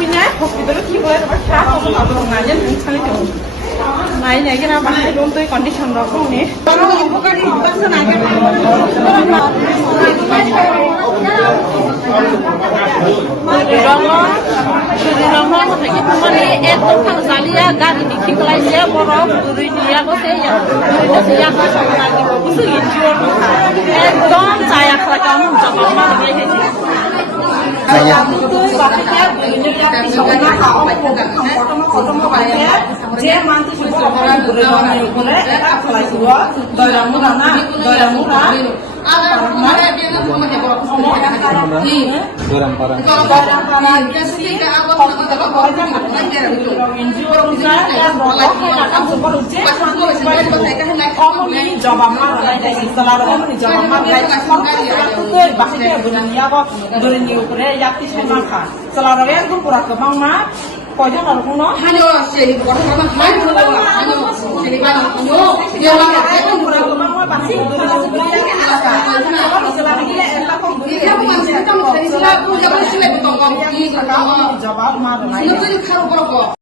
punya hospital kita dapat siapa pun atau ngajen misalnya tuh naik lagi na bahaya dong tuh kondisi rokok nih kalau bukan di pasar naik Rama থেকে মানে একদম জালিয়া গাড়ি দেখি পেলাইছে বরফ দূরে দিয়ে গৈছে একদম চায়া খাই কাম জমা যে মানতে Pojok kalau kuno, hanya jadi orang orang hanya jadi banyak kuno. Dia orang itu kurang kemauan pasti. Kalau selama ini entah kau beli, dia masih kita mau dari selama, dia masih lebih tongkong. Jawab mana? Itu kalau